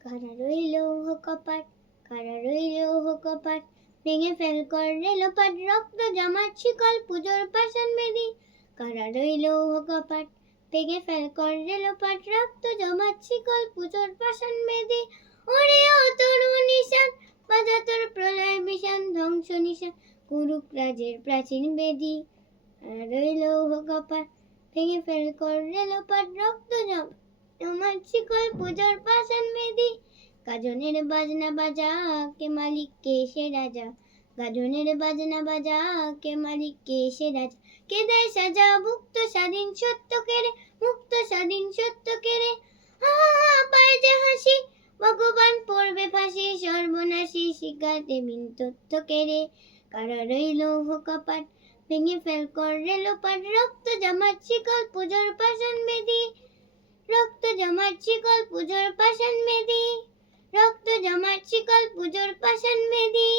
কারা রইল কপাট, কারা রইল কপাট, ভেঙে ফেল করে লোপাট, রক্ত জমাট শিকল পুজোর পাষাণ বেদী। কারা রইল কপাট, ভেঙে ফেল করে লোপাট, রক্ত জমাট শিকল পুজোর পাষাণ বেদী। ওরে ও তরু নিশান, বাজা তোর প্রলয় বিষাণ, ধ্বংস নিশান কুরুক রাজের প্রাচীন বেদী। কারা রইল কপাট, ভেঙে ফেল করে লোপাট, রক্ত জমাট শিকল পুজোর পাষাণ বেদী। গাজনের বাজনা বাজা, কে মালিক কে সে রাজা। গাজনের বাজনা বাজা, কে মালিক কে সে রাজা। কে দেয় সাজা মুক্ত স্বাধীন সত্য কেড়ে, মুক্ত স্বাধীন সত্য কেড়ে। হা পায় যে হাসি, ভগবান পড়বে ফাঁসি, সর্বনাশী শিখাতে বিন তথ্য কেড়ে। কারা রইল কপাট, ভেঙে ফেল করে লোপাট, রক্ত জমাট শিকল পুজোর পাষাণ বেদী। রক্ত জমাট শিকল পুজোর পাষাণ বেদী। রক্ত জমাট শিকল পুজোর পাষাণ বেদী।